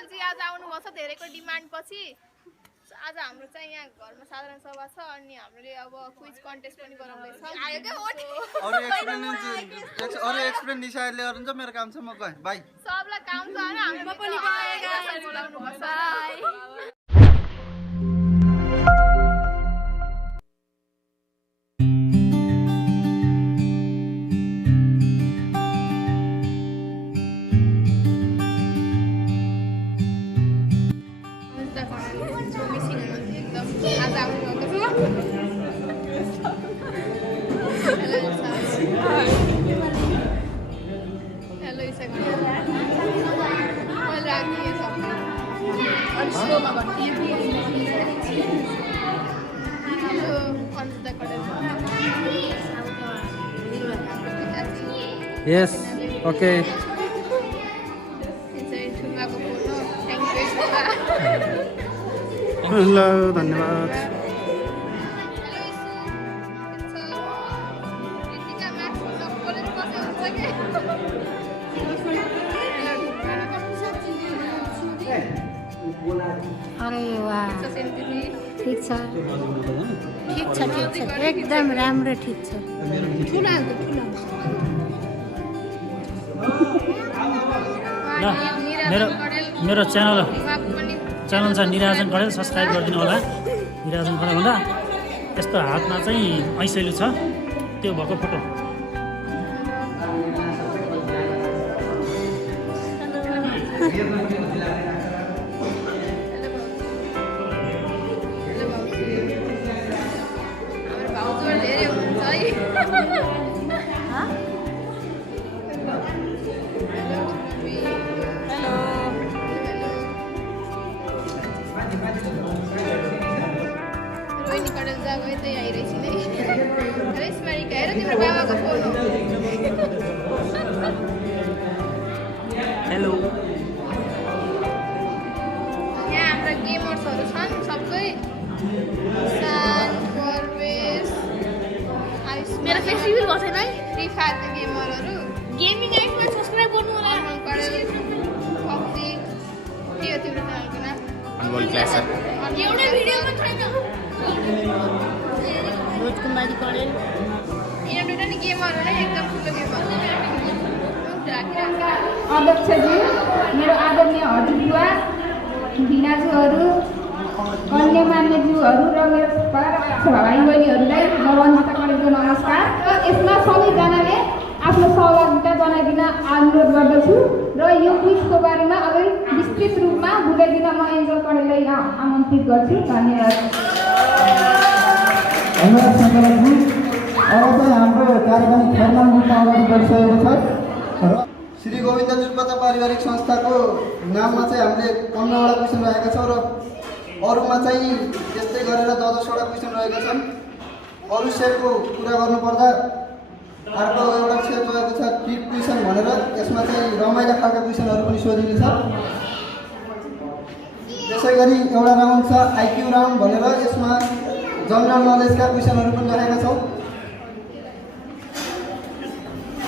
कडेलजी आज आउनुभएको छ धेरैको डिमान्ड पछि आज हाम्रो चाहिँ यहाँ घरमा साधारण सभा छ अनि हामीले अब क्विज कन्टेस्ट पनि गराउँदैछ आयो के अरु एक्सप्लेन डिसाइडले गर्नुहुन्छ मेरो काम छ म गए बाइ सबलाई काम छ हैन हामी पनि गएका बोलाउनु पर्छ बाइ Yes, okay. Hello, धन्यवाद. अरे वाह ठीक छ एकदम राम्रो ठीक छ मेरो च्यानल छ निराजन कडेल सब्सक्राइब गरिदिनु होला निराजन कडेल भन्दा यस्तो हातमा चाहिँ ऐसेलु छ त्यो भएको फोटो हेलो यहाँ हाम्रा गेमर्सहरू छन् सबै सान परवेश मेरो फेस रिभिल भएको छैन है फ्री फायरको गेमरहरू गेमिङ एपमा सब्स्क्राइब गर्नु होला कडेल पब्जी के हो तिम्रो च्यानलको नाम अनमोल क्लासर एउटा भिडियो पनि छैन रोज कुमारी कडेल यहाँ दुईटा नि गेमहरू नै एकदम ठुलो गेमहरू अध्यक्षजी मेरो आदरणीय हजुरबुवा भिनाजुहरू गण्यमान्यज्यूहरू र मेरो भाइ बहिनीहरूलाई म रञ्जिता कडेलको नमस्कार र यसमा सबैजनाले आफ्नो सहभागिता जनाइदिन अनुरोध गर्दछु र यो क्विजको बारेमा अझै विस्तृत रूपमा बुझाइदिन म एन्जल कडेललाई आमन्त्रित गर्छु धन्यवाद अब चाहिँ हाम्रो कार्यक्रम फर्माल रूपमा अगाडि बढिसकेको छ र श्री गोविन्द जुटपचा पारिवारिक संस्थाको नाममा चाहिँ हामीले 15वटा क्वेसन रहेका छौँ र अरूमा चाहिँ त्यस्तै गरेर 10-10वटा क्वेसन रहेका छन् अरू सेटको कुरा गर्नुपर्दा अर्को एउटा सेट रहेको छ ट्रिक क्वेसन भनेर यसमा चाहिँ रमाइलो खालका क्वेसनहरू पनि सोधिनेछ त्यसै गरी एउटा राउन्ड छ आइक्यू राउन्ड भनेर यसमा जनरल नलेजका क्वेसनहरू पनि रहेका छौँ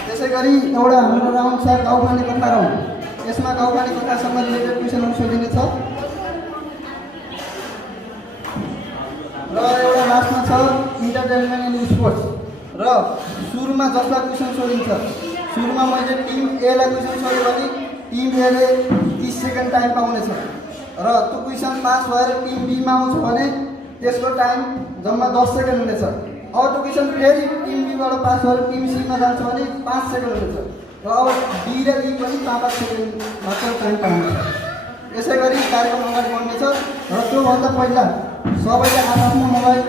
त्यसै गरी एउटा हाम्रो राउन्ड छ गाउँखाने कथा राउन्ड यसमा गाउँखाने कथासँग रिलेटेड क्वेसनहरू सोधिनेछ र एउटा लास्टमा छ इन्टरटेनमेन्ट एन्ड स्पोर्ट्स र सुरुमा जसलाई क्वेसन सोधिन्छ सुरुमा मैले टिम एलाई क्वेसन सोधेँ भने टिम एले 30 सेकेन्ड टाइम पाउनेछ र त्यो क्वेसन पास भएर टिम बीमा आउँछ भने त्यसको टाइम जम्मा 10 सेकेन्ड हुनेछ अब त्यो क्वेसन फेरि टिम बीबाट पास भएर टिम सीमा जान्छ भने 5 सेकेन्ड हुनेछ र अब डी र ई पनि 5 सेकेन्ड मात्र टाइम पाउनेछ यसै गरी कार्यक्रम अगाडि बढ्नेछ र त्योभन्दा पहिला सबैले आफ्नो मोबाइल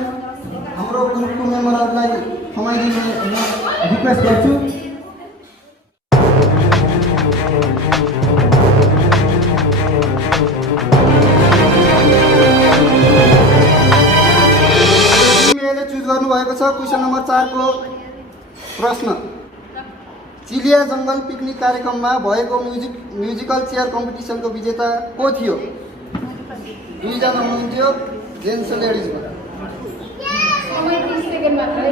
हाम्रो ग्रुपको मेम्बरहरूलाई थमाइदिनु रिक्वेस्ट गर्छु चुज गर्नुभएको छ क्वेसन नम्बर 4 को प्रश्न चिलिया जङ्गल पिकनिक कार्यक्रममा भएको म्युजिकल चेयर कम्पिटिसनको विजेता को थियो 2 जना हुनुहुन्थ्यो जेन्ट्स लेडिज समय 30 सेकेन्ड मात्र है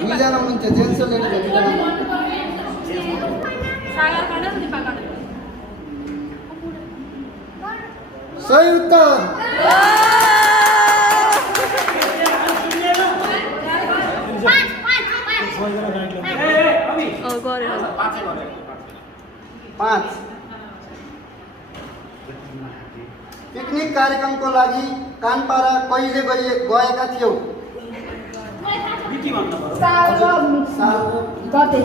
2 जना हुनुहुन्थ्यो जेन्ट्स लेडिज सागर कडेल दिपा कडेल सही उत्तर। पाँच। पिकनिक कार्यक्रमको लागि कानपारा कहिले गएका थियौ? साल गते।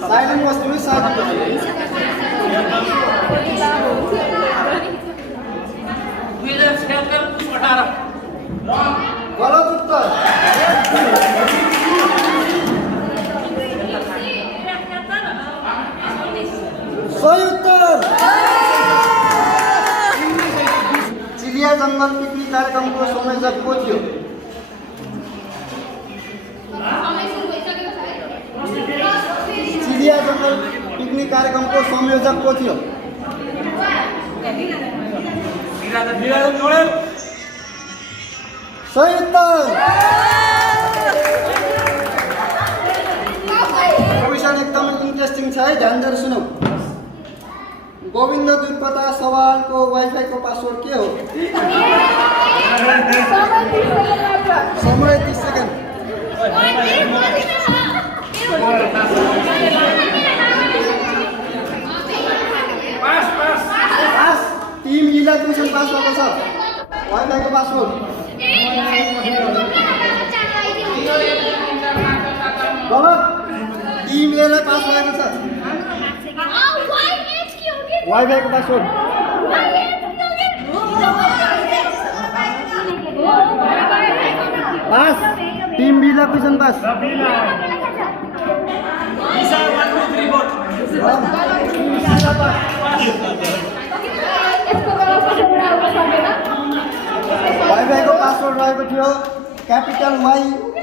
साइलेन्ट बस्नुहोस्। गलत उत्तर। सही उत्तर। चिलिया जङ्गल पिकनिक कार्यक्रमको संयोजक को थियो? चिलिया जङ्गल पिकनिक कार्यक्रमको संयोजक को थियो? सही उत्तर। क्वेसन एकदमै इन्ट्रेस्टिङ छ है, ध्यान दिएर सुनौ। गोविन्द दुर्पता सवालको वाइफाईको पासवर्ड के हो? समय 30 सेकेन्ड। पास। टिम इला क्वेसन पास भएको छ। वाइफाईको पासवर्ड गलत। टिम एलाई पास भएको छ। वाइफाईको पासवर्ड पास। टिम बीला क्वेसन पास। वाइफाईको पासवर्ड रहेको थियो capital Y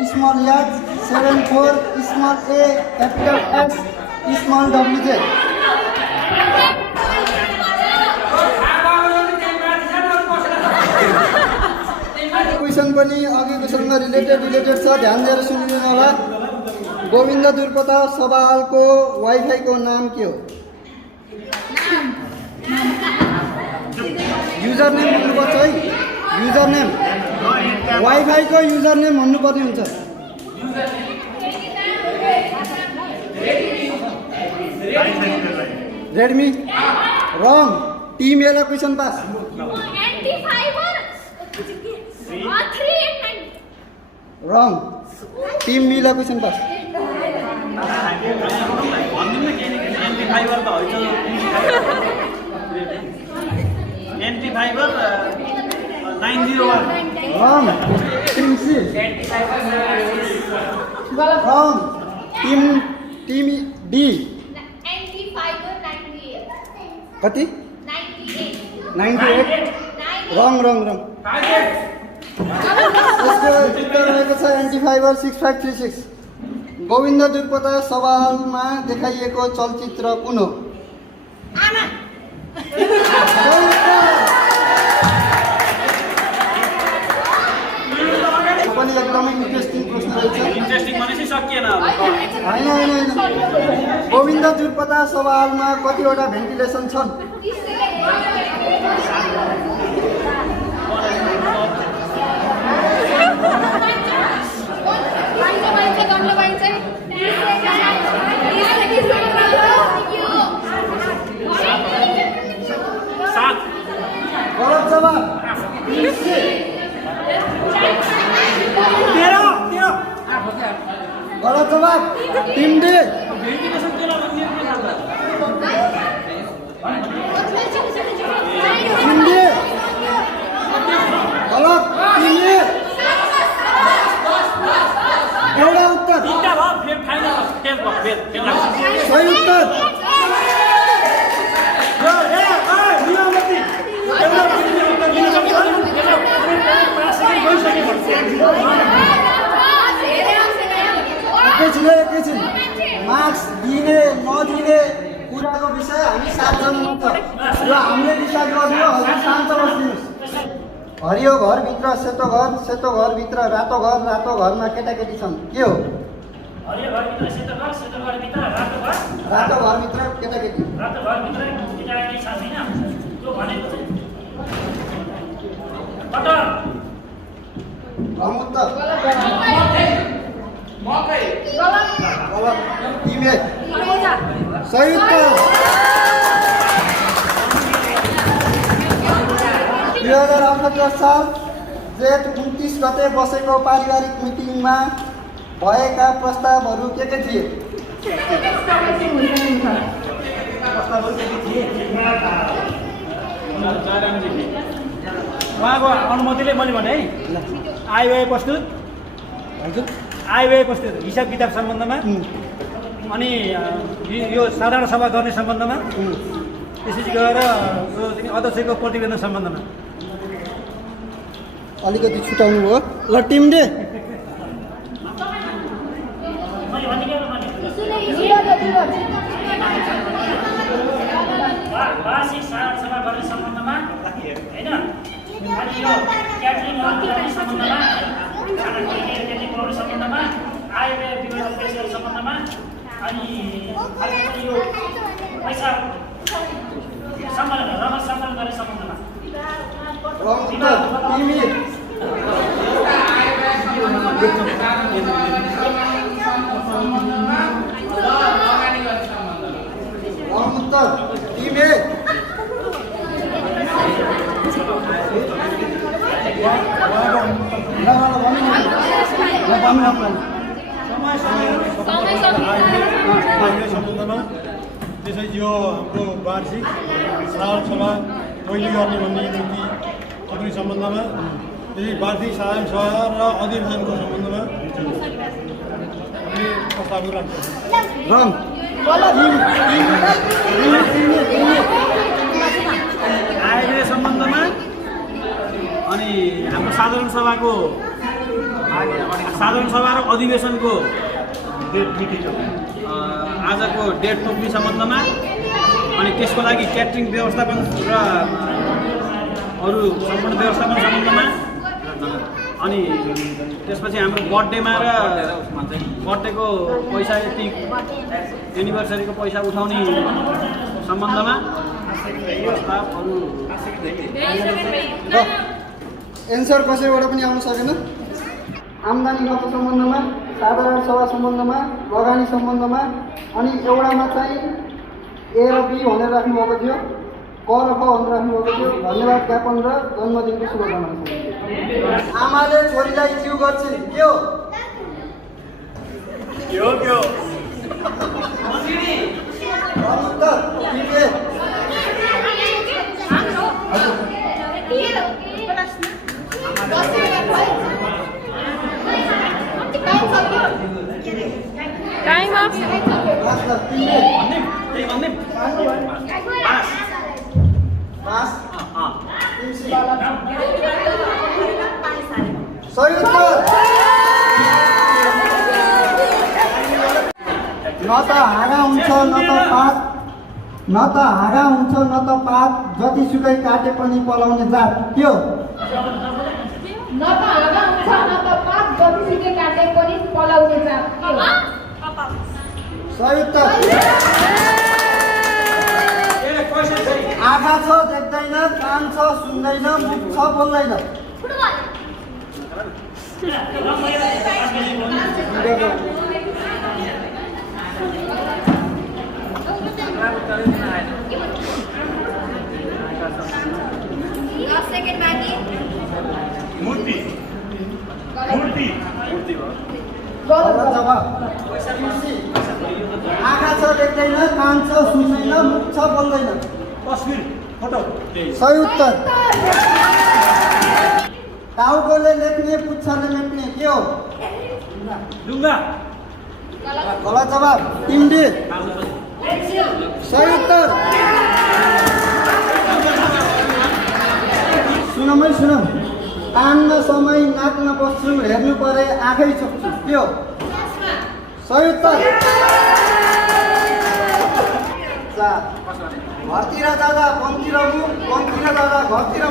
small H 74 small A capital S small W J. Question पनि अघिकोसँग रिलेटेड छ, ध्यान दिएर सुनिदिनु होला। गोविन्द दुर्पता सवालको वाइफाईको नाम के हो? युजर नेम भन्नुपर्छ है, युजर नेम। वाइफाईको युजर नेम भन्नुपर्ने हुन्छ। रेडमी। रङ। टिम एला क्वेसन पास। रङ। टिम बीला क्वेसन पास। एन्टिफाइबर 901 wrong. Team C. Wrong. Team D कति? 98। रङ। यसको उत्तर रहेको छ एन्टिफाइबर 6536। गोविन्द दुर्पता सवालमा देखाइएको चलचित्र कुन हो? पनि एकदमै इन्ट्रेस्टिङ प्रश्न रहेछ। इन्ट्रेस्टिङ भनेपछि सकिएन। होइन। गोविन्द दुर्पता सवालमा कतिवटा भेन्टिलेसन छन्? गलत जवाब। गलत जवाब। Team D. हिन्दी। गलत। Team A. एउटा उत्तर। सही उत्तर। एकैछिन मार्क्स दिने नदिने कुराको विषय हामी सातजना छ र हामीले डिसाइड गर्ने हो। हजुर शान्त बस्दिनुहोस्। हरियो घरभित्र सेतो घरभित्र रातो घरमा केटाकेटी छन्, के हो? हरियो घरभित्र सेतो घरभित्र रातो घरभित्र केटाकेटी रातो घरभित्र केटाकेटी छ छैन त्यो भनेको चाहिँ कटर उत्तर गलत टिम ए सही उत्तर 2068 साल जेठ 29 गते बसेको पारिवारिक मिटिङमा भएका प्रस्तावहरू के थिए? उहाँको अनुमतिले मैले भने है आइव्यय प्रस्तुत हिसाब किताब सम्बन्धमा अनि यो साधारण सभा गर्ने सम्बन्धमा त्यसपछि गएर अध्यक्षको प्रतिवेदन सम्बन्धमा अलिकति छुटाउनु भयो ल टिम डे वार्षिक साधारण सभा गर्ने सम्बन्धमा होइन अनि यो क्याटरिङ गर्ने सम्बन्धमा क्याटरिङ गर्ने सम्बन्धमा आयव्यय विवरण पेश गर्ने सम्बन्धमा अनि यो पैसा रगत सङ्कलन गर्ने सम्बन्धमा उत्तर टिम ए सम्बन्धमा त्यसै यो हाम्रो वार्षिक साधारण सभा कहिले गर्ने भन्ने नीति अग्नि सम्बन्धमा त्यसै वार्षिक साधारण सभा र अधिवेशनको सम्बन्धमा प्रस्ताव राख्छ आयव्यय सम्बन्धमा अनि हाम्रो साधारण सभा र अधिवेशनको आजको डेट तोक्ने सम्बन्धमा अनि त्यसको लागि क्याटरिङ व्यवस्थापन र अरू सम्पूर्ण व्यवस्थापन सम्बन्धमा अनि त्यसपछि हाम्रो बर्थडेमा र बर्थडेको पैसा यति एनिभर्सरीको पैसा उठाउने सम्बन्धमा प्रस्तावहरू एन्सर कसैबाट पनि आउन सकेन आम्दानी गत सम्बन्धमा साधारण सभा सम्बन्धमा लगानी सम्बन्धमा अनि एउटामा चाहिँ ए र बी भनेर राख्नुभएको थियो क र ख भनेर राख्नुभएको थियो धन्यवाद ज्ञापन र जन्मदिनको शुभकामना आमाले छोरीलाई जिउ गर्छिन् के हो उत्तर टाइम अफ सही उत्तर न त हाँगा हुन्छ न त पात जतिसुकै काटे पनि पलाउने जात के हो न त हाँगा हुन्छ न त पात जतिसुकै काटे पनि पलाउने जात के हो सही उत्तर आँखा छ देख्दैन कान छ सुन्दैन मुख छ बोल्दैन गलत जवाब आँखा छ देख्दैन कान छ सुन्दैन मुख छ बोल्दैन तस्बिर फोटो सही उत्तर टाउकोले लेख्ने पुच्छरले मेट्ने के हो डुङ्गा गलत जवाब टिम बी सही उत्तर सुन कानमा समय नाच्न बस्छु हेर्नु परे आँखै छोप्छु के हो सही उत्तर घरतिर जाँदा वनतिर मुख वनतिर जाँदा घरतिर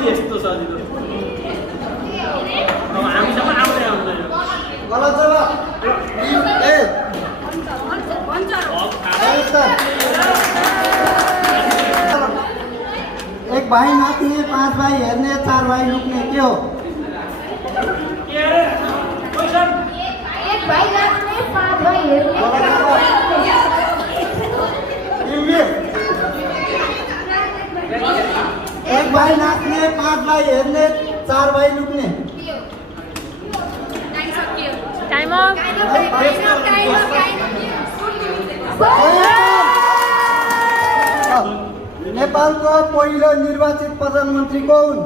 गलत जवाब एक भाइ नाच्ने, 5 भाइ हेर्ने, 4 भाइ लुक्ने के हो? एक भाइ नाच्ने, 5 भाइ हेर्ने, 4 भाइ तिमीले एक भाइ नाच्ने, 5 भाइ हेर्ने, 4 भाइ लुक्ने। Time of. नेपालको पहिलो निर्वाचित प्रधानमन्त्री को हुन्?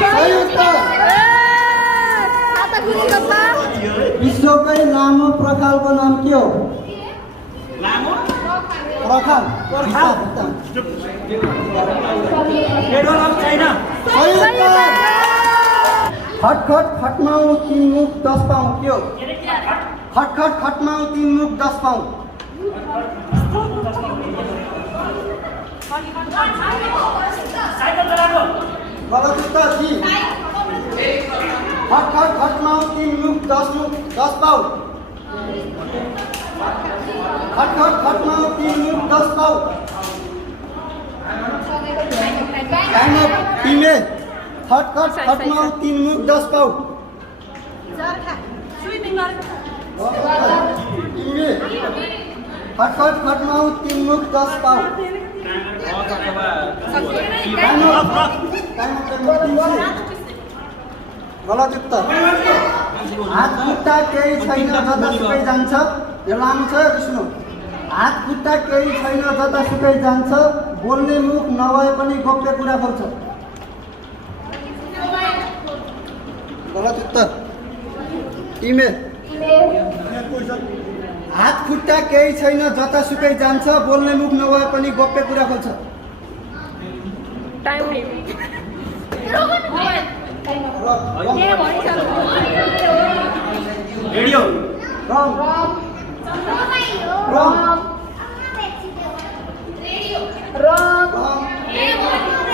सही उत्तर। विश्वकै लामो प्रखालको नाम के हो? प्रखाल। सही उत्तर। खटखट खटमाउ 3 मुख 10 पाउँ के हो? खटखट खटमाउ 3 मुख 10 पाउँ। गलत उत्तर जी। खटखट खटमाउ 3 मुख 10 पाउँ। खटखट खटमाउ 3 मुख 10 पाउँ। Time up. तिमीले खटखट खटमाउ 3 मुख 10 पाउँ। तिमीले खटखट खटमाउ 3 मुख 10 पाउँ। गलत उत्तर। हात खुट्टा केही छैन जतासुकै जान्छ। यो लामो छ सुन्नु। हात खुट्टा केही छैन जतासुकै जान्छ, बोल्ने मुख नभए पनि गोप्य कुरा बोल्छ। गलत उत्तर। तिमी हात खुट्टा केही छैन जतासुकै जान्छ, बोल्ने मुख नभए पनि गोप्य कुरा बोल्छ। रेडियो। रङ।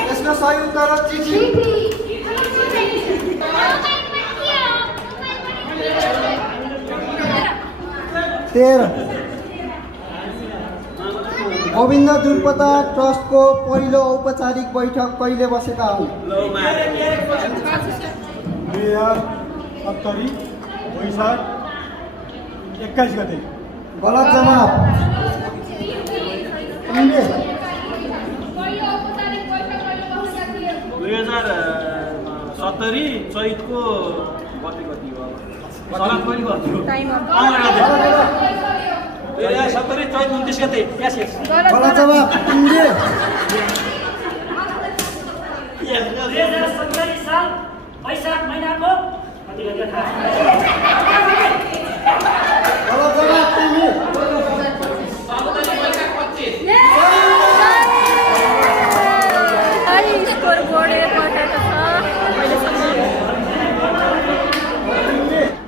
यसको सही उत्तर हो चिठी। 13 गोविन्द दुर्पता ट्रस्टको पहिलो औपचारिक बैठक कहिले बसेका हुन्? 2070 वैशाख 21 गते। गलत जवाब। 2070 चैतको गति हो। 2070 चैत 29 गते। गलत जवाब। 2070 साल वैशाख महिनाको कति गते थाहा छैन। गलत जवाब। स्कोर बोर्डले पठाएको छ।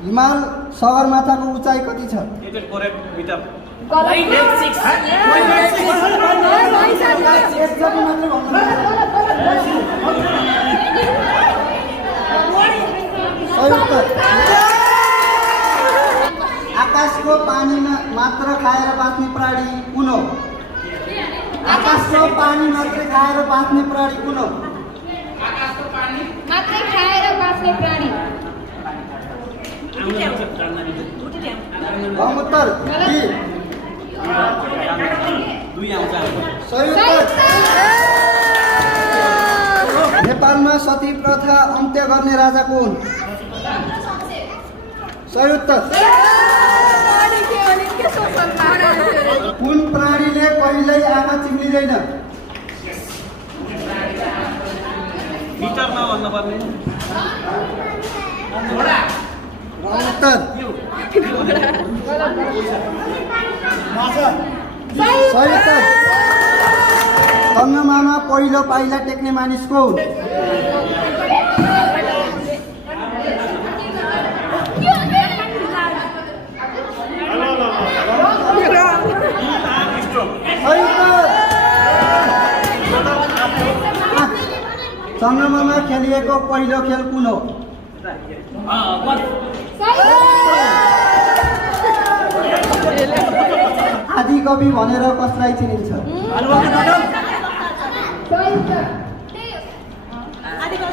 हिमाल सगरमाथाको उचाइ कति छ? 8.48 मिटर। आकाशको पानीमा मात्र खाएर बाँच्ने प्राणी कुन हो? आकाशको पानी मात्र खाएर बाँच्ने प्राणी कुन हो? मात्रै खाएर बाँच्ने प्राणी। उत्तर बी। सही उत्तर। नेपालमा सती प्रथा अन्त्य गर्ने राजा को हुन्? सही उत्तर। कुन प्राणीले कहिल्यै आँखा चिम्लिँदैन? मिटरमा भन्नुपर्ने। उत्तर। सही उत्तर। गङ्गामामा पहिलो पाइला टेक्ने मानिस को हुन्? सही उत्तर। चन्द्रमामा खेलिएको पहिलो खेल कुन हो? आदिकवि भनेर कसलाई चिनिन्छ? सही उत्तर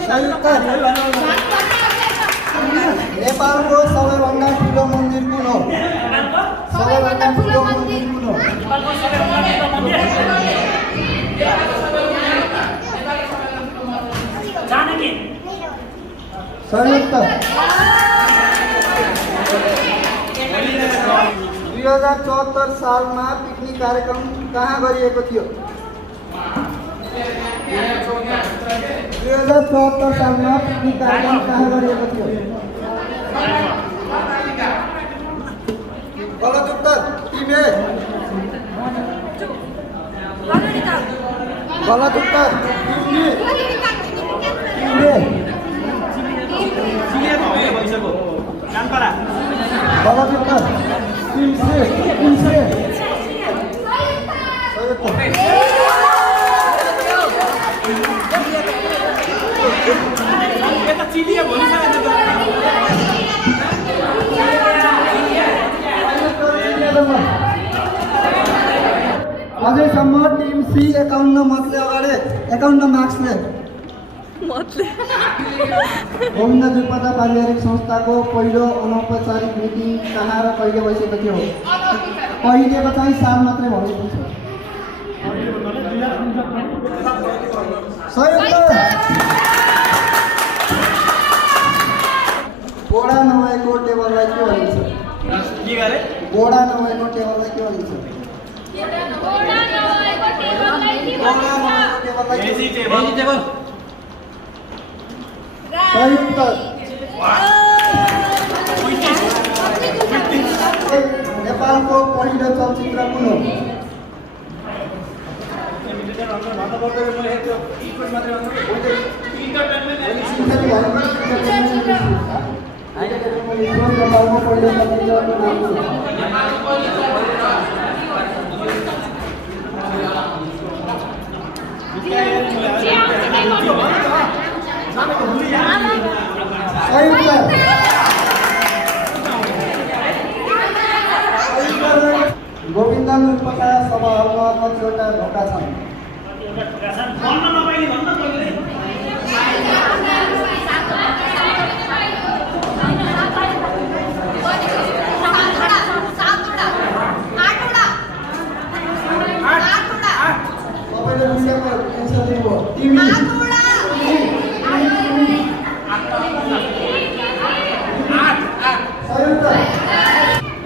सही उत्तर। नेपालको सबैभन्दा ठुलो मन्दिर कुन हो? सबैभन्दा ठुलो मन्दिर कुन हो? नेपालको सबैभन्दा ठुलो मन्दिर जानकी। सही उत्तर। 2074 सालमा पिकनिक कार्यक्रम कहाँ गरिएको थियो? 2074 सालमा पिकनिक कार्यक्रम कहाँ गरिएको थियो? गलत उत्तर। Team A. गलत उत्तर। Team A. गलत उत्तर। Team C. Team C. सही उत्तर। अझैसम्म टिम सी 51 मतले अगाडि 51 मार्क्सले गोविन्द जुपता पारिवारिक संस्थाको पहिलो अनौपचारिक मिटिङ कहाँ र कहिले बसेको थियो? पहिलेको चाहिँ साल मात्रै भनेको छ। सही उत्तर। गोडा नभएको टेबललाई के भनिन्छ? गोडा नभएको टेबललाई के भनिन्छ? गोडा नभएको टेबललाई सही उत्तर। नेपालको पहिलो चलचित्र कुन हो? नेपालको पहिलो चलचित्रको नाम के हो? सही उत्तर। गोविन्द नुर्पता सभाहरूमा कतिवटा ढोका छन्? सबैले मिलेको एन्सर दिनुभयो। टिम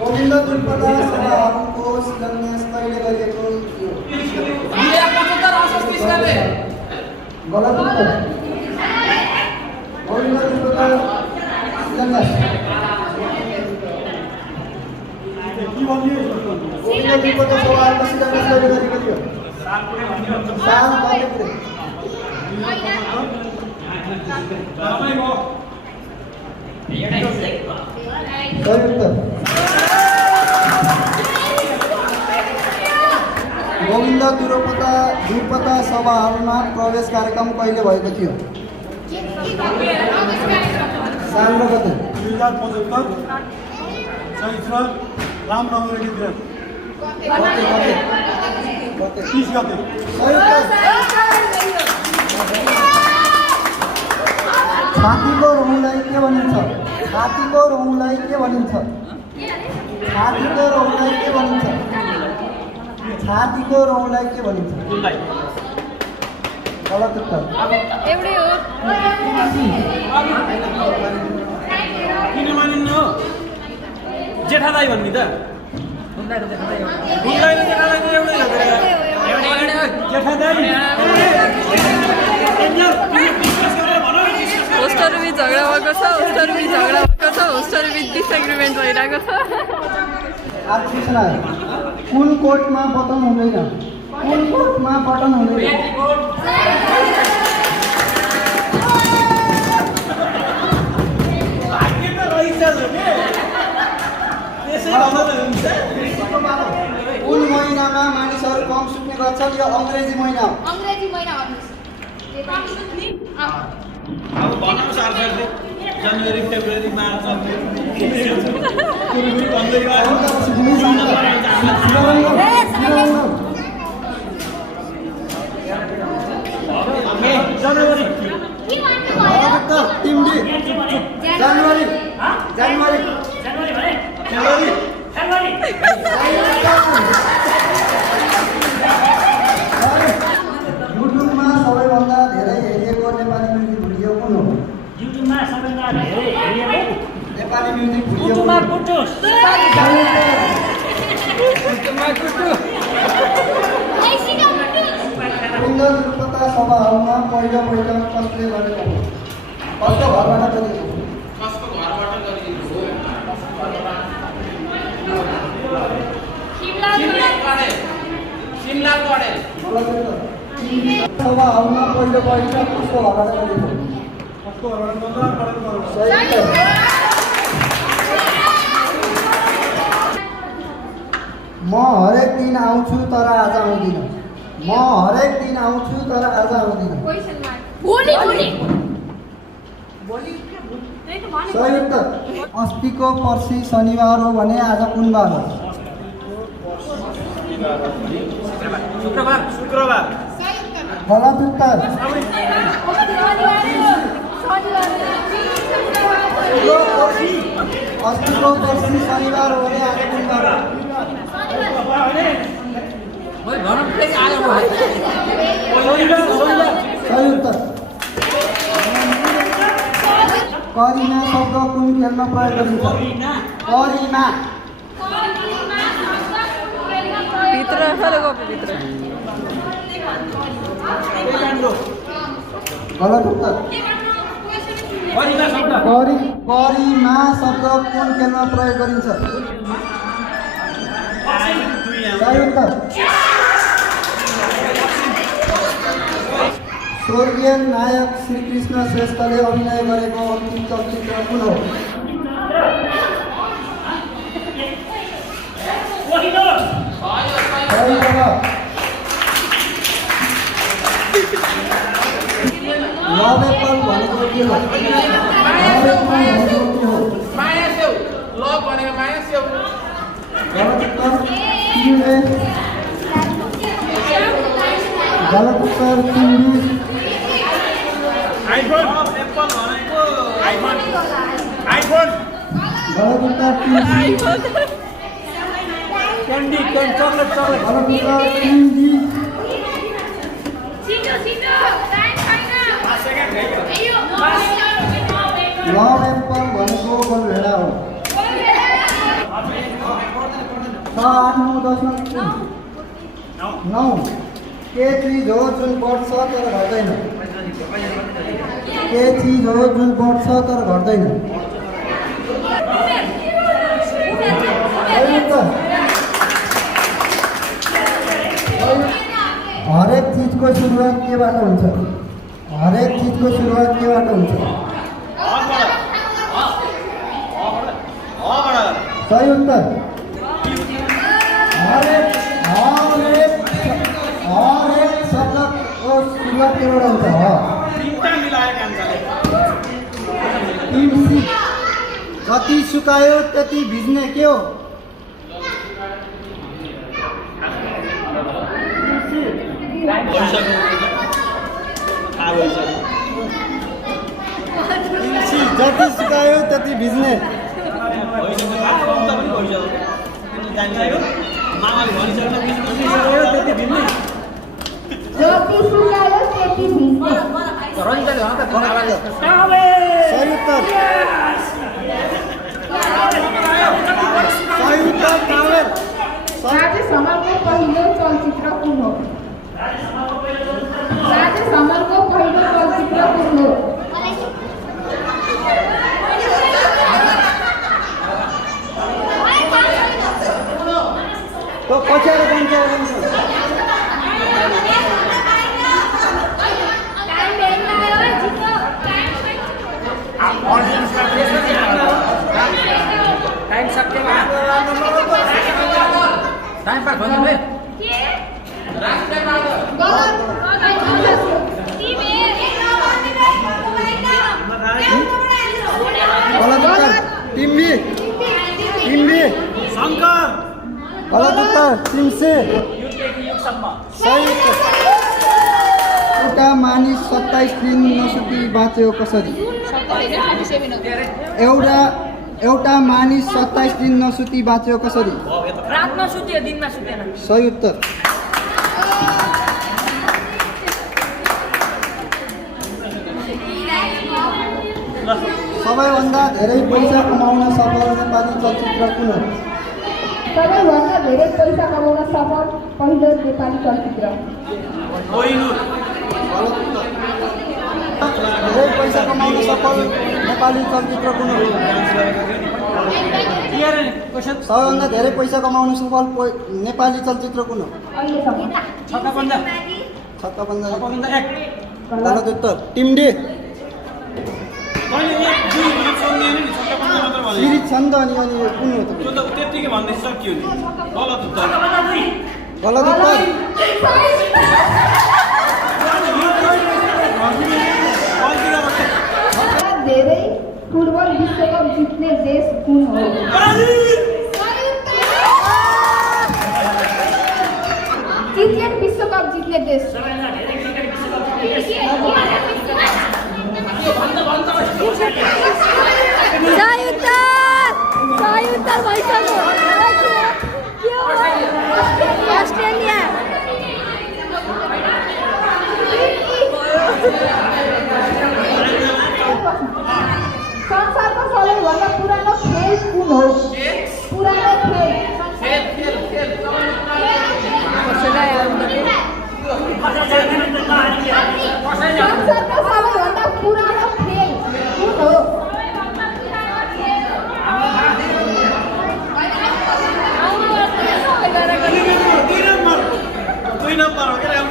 गोविन्द दुर्पदा सभाहरूको शिलान्यास कहिले गरिएको थियो? गलत उत्तर। गोविन्द दुर्पदा शिलान्यास गोविन्द दुर्पदा सभाहरूको शिलान्यास कहिले गरेको थियो? साल कहिले? सही उत्तर। गोविन्द दुर्पता सभाहरूमा प्रवेश कार्यक्रम कहिले भएको थियो? साल र गते? 2075 चैत्र रामनवमीको दिन। गते 30 गते। सही उत्तर। छातीको रौँलाई के भनिन्छ? छातीको रौँलाई के भनिन्छ? छातीको रौँलाई के भनिन्छ? छातीको रौँलाई के भनिन्छ? गलत उत्तर। एउटै हो। किन मानिन्न हो? जेठादाई भन्ने त होस्टहरू बिच झगडा भएको छ, होस्टहरू बिच झगडा भएको छ, होस्टहरू बिच डिसएग्रिमेन्ट भइरहेको छ। कुन कोर्टमा बटन हुँदैन? कुन कोर्टमा बटन हुँदैन? कुन महिनामा मानिसहरू कम सुत्ने गर्छन्? यो अङ्ग्रेजी महिना हो। अङ्ग्रेजी महिना भन्नुहोस्। जनवरी फेब्रुअरी मार्च अप्रिल जनवरी टिम डी जनवरी जनवरी जनवरी भने जनवरी फेब्रुअरी युट्युबमा सबैभन्दा धेरै हेरिएको नेपाली म्युजिक भिडियो कुन हो? युट्युबमा सबैभन्दा धेरै हेरिएको नेपाली म्युजिक भिडियो कुटुमा कुटुस सुन्दर रूपकथा सभाहरूमा पहिलो कसले गरेको हो? कसको घरबाट गरिएको हो? सभाहरूमा पहिलो कसको घरबाट गरिएको हो? सही उत्तर। म हरेक दिन आउँछु तर आज आउँदिनँ। म हरेक दिन आउँछु तर आज आउँदिनँ। सही उत्तर। अस्तिको पर्सि शनिबार हो भने आज कुन बार हो? शुक्रबार गलत उत्तर। अस्तिको पर्सि शनिबार हो भने आज कुन बार हो? सही उत्तर। करिना शब्द कुन खेलमा प्रयोग गरिन्छ? करिना। भित्र भित्र गलत उत्तर। करिमा शब्द कुन खेलमा प्रयोग गरिन्छ? सही उत्तर। स्वर्गीय नायक श्रीकृष्ण श्रेष्ठले अभिनय गरेको अन्तिम चलचित्र कुन हो? सही जवाब। लभ एप्पल भनेको के हो? लभ एप्पल भनेको के हो? गलत उत्तर। गलत उत्तर। आइफोन एप्पल भनेको आइफोन गलत उत्तर। क्यान्डी चकलेट गलत उत्तर। लभ एप्पल भनेको गोलभेडा हो। 8, 9, 10 9 के चिज हो जुन बढ्छ तर घट्दैन? के चिज हो जुन बढ्छ तर घट्दैन? हरेक चिजको सुरुवात केबाट हुन्छ? हरेक चिजको सुरुवात केबाट हुन्छ? सही उत्तर। हरेक शब्दको सुरुवात केबाट हुन्छ? जति सुकायो त्यति भिज्ने के हो? जति सुकायो त्यति भिज्ने। सही उत्तर। राजेश हमालको पहिलो चलचित्र कुन हो? राजेश हमालको पहिलो चलचित्र कुन हो? तो पछाडि जान्छ। टाइम सक्यो टाइम पास भन्नु है उत्तर टिम सी युगदेखि युगसम्म सही उत्तर एउटा मानिस 27 दिन नसुती बाँच्यो कसरी एउटा मानिस 27 दिन नसुती बाँच्यो कसरी रातमा सुत्यो दिनमा सुतेन सही उत्तर सबैभन्दा धेरै पैसा कमाउन सफल नेपाली चलचित्र कुन हो सबैभन्दा धेरै पैसा कमाउन सफल पहिलो नेपाली चलचित्र गलत उत्तर धेरै पैसा कमाउन सफल नेपाली चलचित्र कुन हो सबैभन्दा धेरै पैसा कमाउन सफल नेपाली चलचित्र कुन हो अहिलेसम्म छक्का गलत उत्तर टिम डी सिरिज छ नि त अनि कुन हो त त्यतिकै भन्दै सकियो नि गलत उत्तर गलत उत्तर धेरै फुटबल विश्वकप जित्ने देश कुन हो क्रिकेट विश्वकप जित्ने देश सही उत्तर भइसक्यो अस्ट्रेलिया संसारको सबैभन्दा पुरानो खेल कुन हो पुरानो खेल संसारको सबैभन्दा पुरानो खेल कुन हो दुई नम्बर हो क्या हो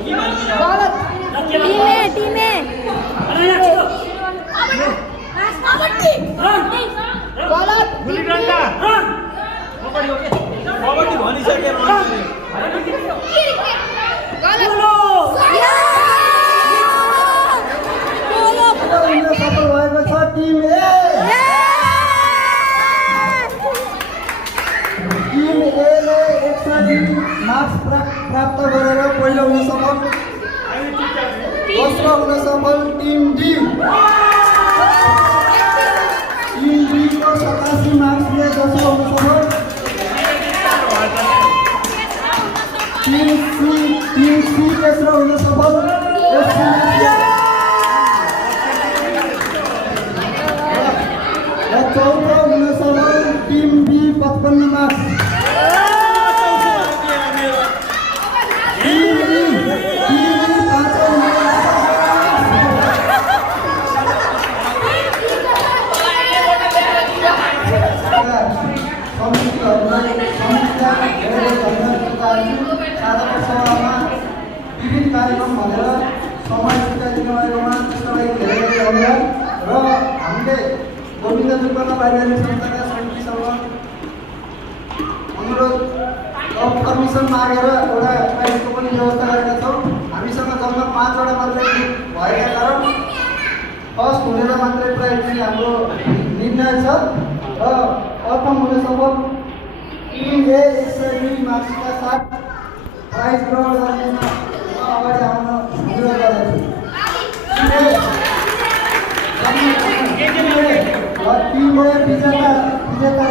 कि गलत टिमे गलत कबड्डी भनिसके सफल भएको छ टिम ए टिम एले 120 मार्क्स प्राप्त गरेर पहिलो हुन सफल दोस्रो हुन सफल टिम डी को 87 मार्क्सले दोस्रो हुन सफल टिम सी तेस्रो हुन सफल चौथो हुन सफल टिम बी 55 मार्क्स विभिन्न कार्यक्रम भनेर समय सिकाइदिनु भएकोमा त्यसलाई धेरै धेरै धन्यवाद र हामीले गोविन्द दुर्गा पारिवारिक संस्थाका समितिसँग अनुरोध कमिसन मागेर एउटा प्राइजको पनि व्यवस्था गरेका छौँ हामीसँग जम्मा 5 वटा मात्रै भएका कारण फर्स्ट हुनेर मात्रै प्राइज चाहिँ हाम्रो निर्णय छ र प्रथम हुन सफल टिम ए 120 मार्क्सका साथ प्राइज ग्रहण गर्ने अगाडि आउन अनुरोध गर्दछु टिम ए विजेता